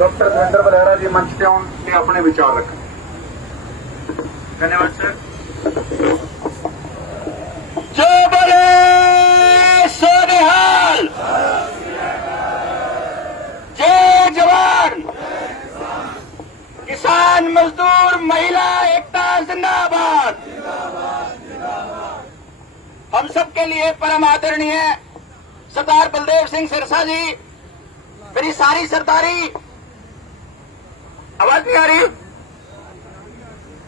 Doctor Dharmendra Barara जी मंच पे आउण ते अपने विचार रखें। धन्यवाद सर। जो बोले सोनिहाल, जय जवान, किसान मजदूर महिला एकता जिंदाबाद। हम सबके लिए परम आदरणीय सरदार बलदेव सिंह सिरसा जी, मेरी सारी सरदारी, आवाज नहीं आ रही,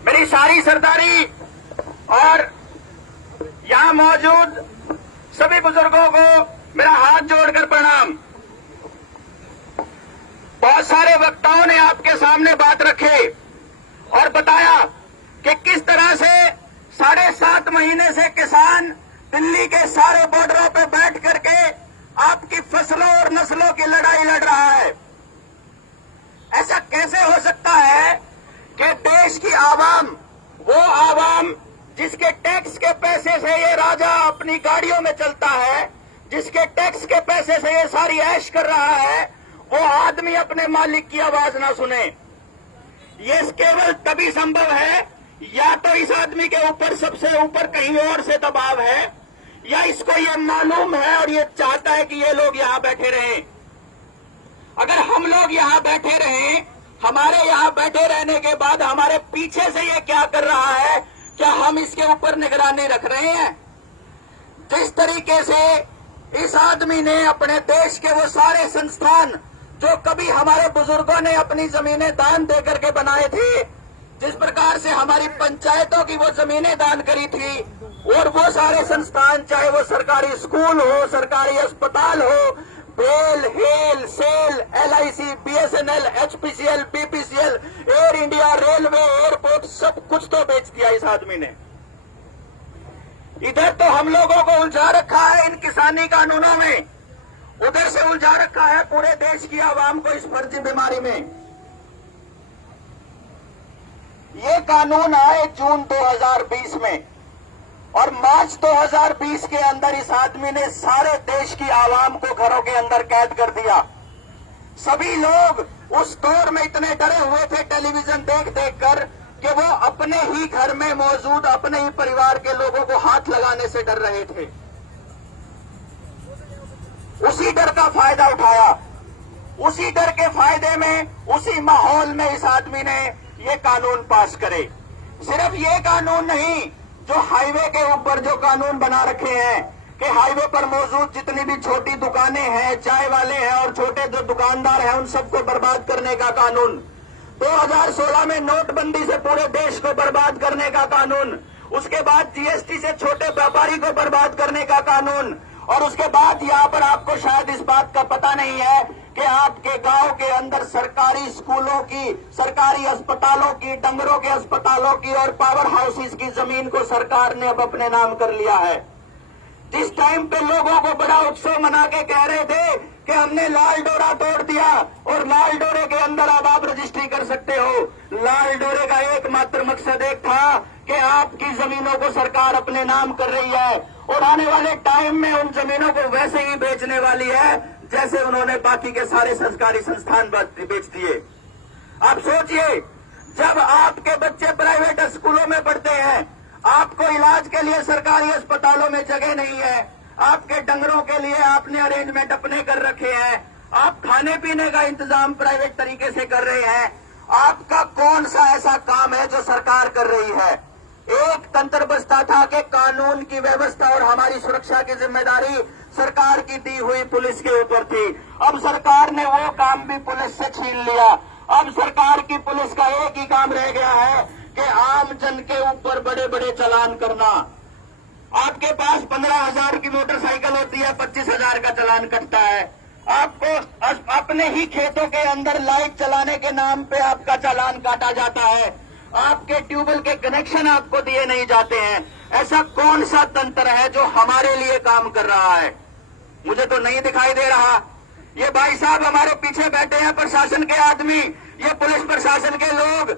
मेरी सारी सरदारी और यहां मौजूद सभी बुजुर्गों को मेरा हाथ जोड़कर प्रणाम। बहुत सारे वक्ताओं ने आपके सामने बात रखे और बताया कि किस तरह से 7.5 महीने से किसान दिल्ली के सारे बॉर्डरों पे बैठ करके आपकी फसलों और नस्लों की लड़ाई लड़ रहा है। ऐसा कैसे हो सकता है कि देश की आवाम, वो आवाम जिसके टैक्स के पैसे से ये राजा अपनी गाड़ियों में चलता है, जिसके टैक्स के पैसे से ये सारी ऐश कर रहा है, वो आदमी अपने मालिक की आवाज ना सुने। ये केवल तभी संभव है या तो इस आदमी के ऊपर सबसे ऊपर कहीं और से दबाव है, या इसको ये मालूम है और ये चाहता है कि ये लोग यहां बैठे रहें। अगर हम लोग यहां बैठे रहें, हमारे यहां बैठे रहने के बाद हमारे पीछे से ये क्या कर रहा है, क्या हम इसके ऊपर निगरानी रख रहे हैं? जिस तरीके से इस आदमी ने अपने देश के वो सारे संस्थान जो कभी हमारे बुजुर्गों ने अपनी जमीनें दान दे करके बनाए थे, जिस प्रकार से हमारी पंचायतों की वो जमीनें दान करी थी, और वो सारे संस्थान, चाहे वो सरकारी स्कूल हो, सरकारी अस्पताल हो, बेल, हेल, SAIL, LIC, BSNL, HPCL, BPCL, Air India, railway, airport, सब कुछ तो बेच दिया इस आदमी ने। इधर तो हम लोगों को उलझा रखा है इन किसानी कानूनों में, उधर से उलझा रखा है पूरे देश की आवाम को इस फर्जी बीमारी में। ये कानून आए जून 2020 में और मार्च 2020 के अंदर इस आदमी ने सारे देश की आवाम को घरों के अंदर कैद कर दिया। सभी लोग उस दौर में इतने डरे हुए थे टेलीविजन देख देख कर कि वो अपने ही घर में मौजूद अपने ही परिवार के लोगों को हाथ लगाने से डर रहे थे। उसी डर का फायदा उठाया, उसी डर के फायदे में, उसी माहौल में इस आदमी ने ये कानून पास करे। सिर्फ ये कानून नहीं, जो हाईवे के ऊपर जो कानून बना रखे हैं कि हाईवे पर मौजूद जितनी भी छोटी दुकानें हैं, चाय वाले हैं और छोटे जो दुकानदार हैं, उन सबको बर्बाद करने का कानून। 2016 में नोटबंदी से पूरे देश को बर्बाद करने का कानून, उसके बाद GST से छोटे व्यापारी को बर्बाद करने का कानून, और उसके बाद यहाँ पर आपको शायद इस बात का पता नहीं है कि आपके गांव के अंदर सरकारी स्कूलों की, सरकारी अस्पतालों की, डंगरों के अस्पतालों की और पावर हाउसेस की जमीन को सरकार ने अब अपने नाम कर लिया है। जिस टाइम पे लोगों को बड़ा उत्सव मना के कह रहे थे कि हमने लाल डोरा तोड़ दिया और लाल डोरे के अंदर अब आप रजिस्ट्री कर सकते हो, लाल डोरे का एकमात्र मकसद एक था कि आपकी जमीनों को सरकार अपने नाम कर रही है और आने वाले टाइम में उन जमीनों को वैसे ही बेचने वाली है जैसे उन्होंने बाकी के सारे सरकारी संस्थान बेच दिए। आप सोचिए, जब आपके बच्चे प्राइवेट स्कूलों में पढ़ते हैं, आपको इलाज के लिए सरकारी अस्पतालों में जगह नहीं है, आपके डंगरों के लिए आपने अरेंजमेंट अपने कर रखे हैं, आप खाने पीने का इंतजाम प्राइवेट तरीके से कर रहे हैं, आपका कौन सा ऐसा काम है जो सरकार कर रही है? एक तंत्र बचता था कि कानून की व्यवस्था और हमारी सुरक्षा की जिम्मेदारी सरकार की दी हुई पुलिस के ऊपर थी। अब सरकार ने वो काम भी पुलिस से छीन लिया। अब सरकार की पुलिस का एक ही काम रह गया है कि आम जन के ऊपर बड़े बड़े चालान करना। आपके पास 15,000 की मोटरसाइकिल होती है, 25,000 का चालान कटता है। आपको अपने ही खेतों के अंदर लाइट चलाने के नाम पे आपका चालान काटा जाता है। आपके ट्यूबवेल के कनेक्शन आपको दिए नहीं जाते हैं। ऐसा कौन सा तंत्र है जो हमारे लिए काम कर रहा है? मुझे तो नहीं दिखाई दे रहा। ये भाई साहब हमारे पीछे बैठे हैं प्रशासन के आदमी, ये पुलिस प्रशासन के लोग।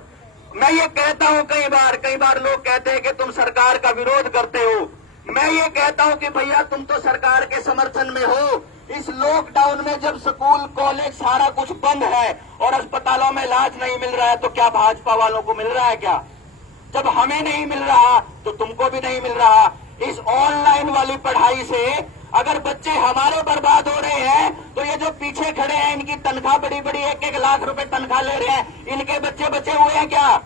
मैं ये कहता हूं कई बार लोग कहते हैं कि तुम सरकार का विरोध करते हो। मैं ये कहता हूं कि भैया तुम तो सरकार के समर्थन में हो, इस लॉकडाउन में जब स्कूल कॉलेज सारा कुछ बंद है और अस्पतालों में इलाज नहीं मिल रहा है, तो क्या भाजपा वालों को मिल रहा है क्या? जब हमें नहीं मिल रहा तो तुमको भी नहीं मिल रहा। इस ऑनलाइन वाली पढ़ाई से अगर बच्चे हमारे बर्बाद हो रहे हैं, तो ये जो पीछे खड़े हैं इनकी तनख्वाह बड़ी बड़ी 1-1 लाख रुपए तनख्वाह ले रहे हैं, इनके बच्चे बचे हुए हैं क्या?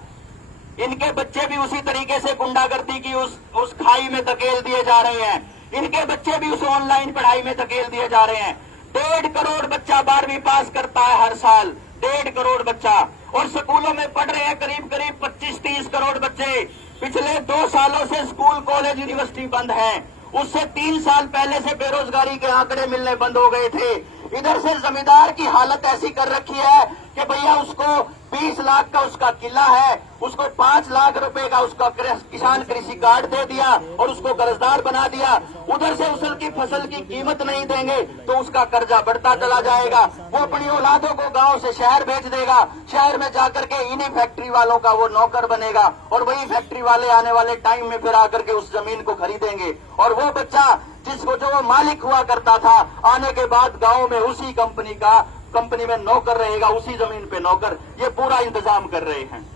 इनके बच्चे भी उसी तरीके से गुंडागर्दी की उस खाई में धकेल दिए जा रहे हैं। इनके बच्चे भी उस ऑनलाइन पढ़ाई में धकेल दिए जा रहे हैं। 1.5 करोड़ बच्चा 12वीं पास करता है हर साल, 1.5 करोड़ बच्चा, और स्कूलों में पढ़ रहे हैं करीब करीब 25-30 करोड़ बच्चे। पिछले 2 सालों से स्कूल कॉलेज यूनिवर्सिटी बंद है। उससे 3 साल पहले से बेरोजगारी के आंकड़े मिलने बंद हो गए थे। इधर से जमींदार की हालत ऐसी कर रखी है कि भैया उसको 20 लाख का उसका किला है, उसको 5 लाख रुपए का उसका किसान कृषि कार्ड दे दिया और उसको कर्जदार बना दिया। उधर से उसकी फसल की कीमत नहीं देंगे तो उसका कर्जा बढ़ता चला जाएगा। वो अपनी औलादों को गांव से शहर भेज देगा, शहर में जाकर के इन्हीं फैक्ट्री वालों का वो नौकर बनेगा, और वही फैक्ट्री वाले आने वाले टाइम में फिर आकर के उस जमीन को खरीदेंगे। और वो बच्चा जिसको जो वो मालिक हुआ करता था, आने के बाद गांव में उसी कंपनी में नौकर रहेगा, उसी जमीन पे नौकर। ये पूरा इंतजाम कर रहे हैं।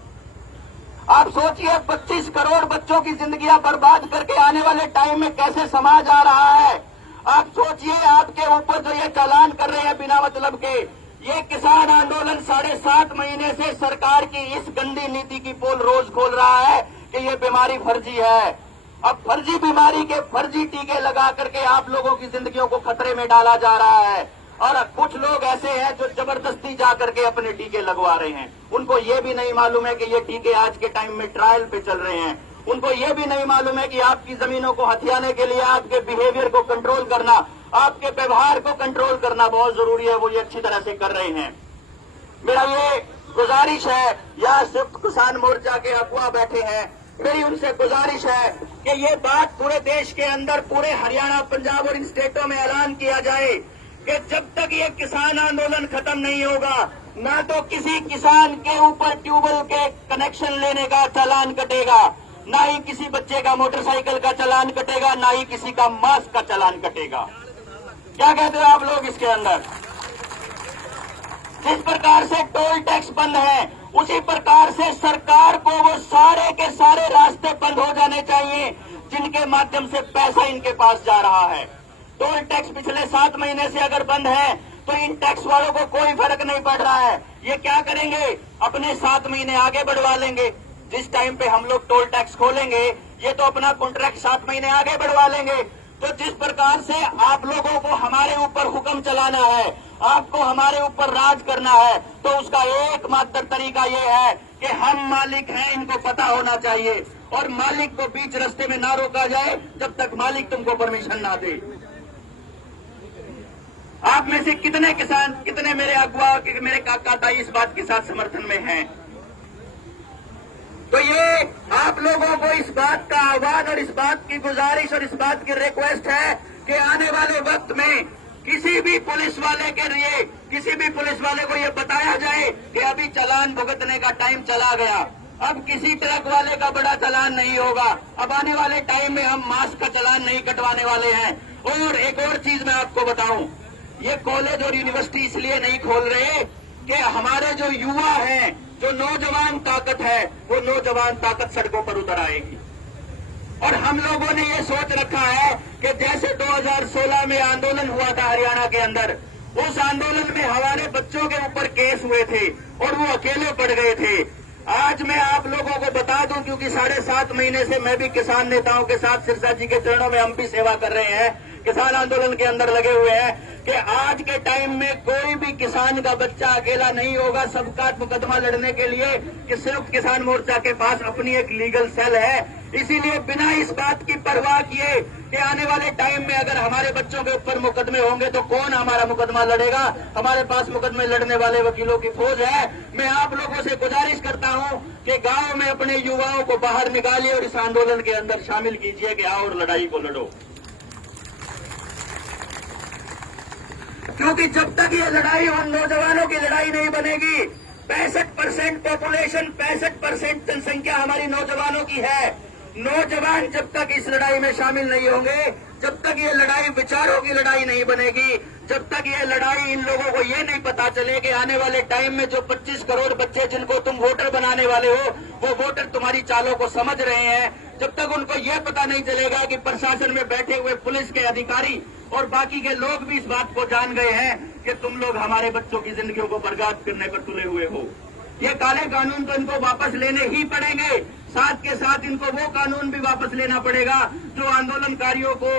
आप सोचिए 25 करोड़ बच्चों की जिंदगियां बर्बाद करके आने वाले टाइम में कैसे समाज आ रहा है। आप सोचिए आपके ऊपर जो ये चालान कर रहे हैं बिना मतलब के, ये किसान आंदोलन 7.5 महीने से सरकार की इस गंदी नीति की पोल रोज खोल रहा है कि ये बीमारी फर्जी है। अब फर्जी बीमारी के फर्जी टीके लगा करके आप लोगों की जिंदगियों को खतरे में डाला जा रहा है। और कुछ लोग ऐसे हैं जो जबरदस्ती जा करके अपने टीके लगवा रहे हैं। उनको ये भी नहीं मालूम है कि ये टीके आज के टाइम में ट्रायल पे चल रहे हैं। उनको ये भी नहीं मालूम है कि आपकी जमीनों को हथियाने के लिए आपके बिहेवियर को कंट्रोल करना, आपके व्यवहार को कंट्रोल करना बहुत जरूरी है। वो ये अच्छी तरह से कर रहे हैं। मेरा ये गुजारिश है, यहाँ संयुक्त किसान मोर्चा के अगुवा बैठे हैं, मेरी उनसे गुजारिश है कि ये बात पूरे देश के अंदर, पूरे हरियाणा, पंजाब और इन स्टेटों में ऐलान किया जाए कि जब तक ये किसान आंदोलन खत्म नहीं होगा, ना तो किसी किसान के ऊपर ट्यूबवेल के कनेक्शन लेने का चालान कटेगा, ना ही किसी बच्चे का मोटरसाइकिल का चालान कटेगा, ना ही किसी का मास्क का चालान कटेगा। क्या कहते हो आप लोग इसके अंदर? जिस प्रकार से टोल टैक्स बंद है, उसी प्रकार से सरकार को वो सारे के सारे रास्ते बंद हो जाने चाहिए जिनके माध्यम से पैसा इनके पास जा रहा है। टोल टैक्स पिछले 7 महीने से अगर बंद है तो इन टैक्स वालों को कोई फर्क नहीं पड़ रहा है। ये क्या करेंगे? अपने 7 महीने आगे बढ़वा लेंगे। जिस टाइम पे हम लोग टोल टैक्स खोलेंगे, ये तो अपना कॉन्ट्रैक्ट 7 महीने आगे बढ़वा लेंगे। तो जिस प्रकार से आप लोगों को हमारे ऊपर हुक्म चलाना है, आपको हमारे ऊपर राज करना है, तो उसका एकमात्र तरीका ये है कि हम मालिक हैं, इनको पता होना चाहिए, और मालिक को बीच रास्ते में ना रोका जाए जब तक मालिक तुमको परमिशन ना दे। आप में से कितने किसान, कितने मेरे अगुआ, मेरे काका ताई इस बात के साथ समर्थन में हैं? तो ये आप लोगों को इस बात का आह्वान और इस बात की गुजारिश और इस बात की रिक्वेस्ट है कि आने वाले वक्त में किसी भी पुलिस वाले के लिए, किसी भी पुलिस वाले को ये बताया जाए कि अभी चालान भुगतने का टाइम चला गया, अब किसी ट्रक वाले का बड़ा चालान नहीं होगा, अब आने वाले टाइम में हम मास्क का चालान नहीं कटवाने वाले हैं। और एक और चीज मैं आपको बताऊं, ये कॉलेज और यूनिवर्सिटी इसलिए नहीं खोल रहे कि हमारे जो युवा हैं, जो नौजवान ताकत है, वो नौजवान ताकत सड़कों पर उतर आएगी। और हम लोगों ने ये सोच रखा है कि जैसे 2016 में आंदोलन हुआ था हरियाणा के अंदर, उस आंदोलन में हमारे बच्चों के ऊपर केस हुए थे और वो अकेले पड़ गए थे। आज मैं आप लोगों को बता दूं, क्योंकि 7.5 महीने से मैं भी किसान नेताओं के साथ सिरसा जी के चरणों में हम भी सेवा कर रहे हैं, किसान आंदोलन के अंदर लगे हुए हैं, कि आज के टाइम में कोई भी किसान का बच्चा अकेला नहीं होगा सबका मुकदमा लड़ने के लिए, कि संयुक्त किसान मोर्चा के पास अपनी एक लीगल सेल है। इसीलिए बिना इस बात की परवाह किए कि आने वाले टाइम में अगर हमारे बच्चों के ऊपर मुकदमे होंगे तो कौन हमारा मुकदमा लड़ेगा, हमारे पास मुकदमे लड़ने वाले वकीलों की फौज है। मैं आप लोगों से गुजारिश करता हूं कि गांव में अपने युवाओं को बाहर निकालिए और इस आंदोलन के अंदर शामिल कीजिए कि आओ और लड़ाई को लड़ो। क्योंकि जब तक ये लड़ाई उन नौजवानों की लड़ाई नहीं बनेगी, 65% पॉपुलेशन, 65% जनसंख्या हमारी नौजवानों की है। नौजवान जब तक इस लड़ाई में शामिल नहीं होंगे, जब तक ये लड़ाई विचारों की लड़ाई नहीं बनेगी, जब तक ये लड़ाई इन लोगों को ये नहीं पता चले कि आने वाले टाइम में जो 25 करोड़ बच्चे जिनको तुम वोटर बनाने वाले हो, वो वोटर तुम्हारी चालों को समझ रहे हैं, जब तक उनको यह पता नहीं चलेगा कि प्रशासन में बैठे हुए पुलिस के अधिकारी और बाकी के लोग भी इस बात को जान गए हैं कि तुम लोग हमारे बच्चों की जिंदगियों को बर्बाद करने पर तुले हुए हो। ये काले कानून तो इनको वापस लेने ही पड़ेंगे, साथ के साथ इनको वो कानून भी वापस लेना पड़ेगा जो आंदोलनकारियों को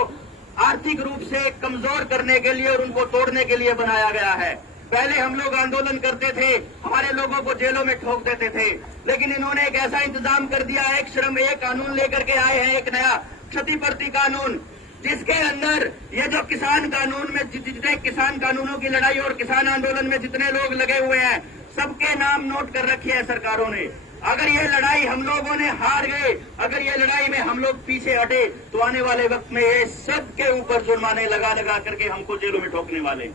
आर्थिक रूप से कमजोर करने के लिए और उनको तोड़ने के लिए बनाया गया है। पहले हम लोग आंदोलन करते थे, हमारे लोगों को जेलों में ठोक देते थे, लेकिन इन्होंने एक ऐसा इंतजाम कर दिया, एक श्रम एक कानून लेकर के आए हैं, एक नया क्षतिपूर्ति कानून, जिसके अंदर ये जो किसान कानून में जितने किसान कानूनों की लड़ाई और किसान आंदोलन में जितने लोग लगे हुए हैं, सबके नाम नोट कर रखे हैं सरकारों ने। अगर ये लड़ाई हम लोगों ने हार गए, अगर ये लड़ाई में हम लोग पीछे हटे, तो आने वाले वक्त में ये सबके ऊपर जुर्माने लगा लगा करके हमको जेलों में ठोकने वाले,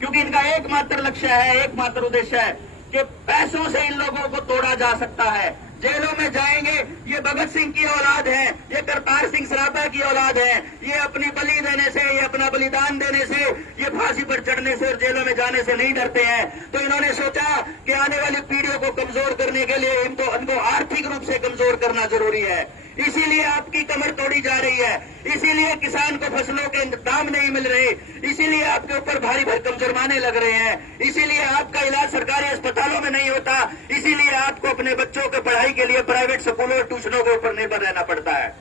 क्योंकि इनका एकमात्र लक्ष्य है, एकमात्र उद्देश्य है कि पैसों से इन लोगों को तोड़ा जा सकता है। जेलों में जाएंगे, ये भगत सिंह की औलाद है, ये करतार सिंह सराभा की औलाद है, ये अपनी बलि देने से, ये अपना बलिदान देने से, ये फांसी पर चढ़ने से और जेलों में जाने से नहीं डरते हैं। तो इन्होंने सोचा कि आने वाली पीढ़ियों को कमजोर करने के लिए इनको आर्थिक रूप से कमजोर करना जरूरी है, इसीलिए आपकी कमर तोड़ी जा रही है, इसीलिए किसान को फसलों के दाम नहीं मिल रहे, इसीलिए आपके ऊपर भारी भरकम जुर्माने लग रहे हैं, इसीलिए आपका इलाज सरकारी अस्पतालों में नहीं होता, इसीलिए आपको अपने बच्चों के पढ़ाई के लिए प्राइवेट स्कूलों और ट्यूशनों के ऊपर निर्भर रहना पड़ता है।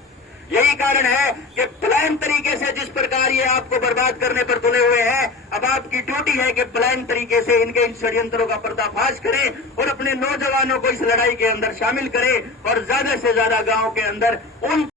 यही कारण है कि प्लान तरीके से जिस प्रकार ये आपको बर्बाद करने पर तुले हुए हैं, अब आपकी ड्यूटी है कि प्लान तरीके से इनके इन षड्यंत्रों का पर्दाफाश करें और अपने नौजवानों को इस लड़ाई के अंदर शामिल करें और ज्यादा से ज्यादा गांव के अंदर उन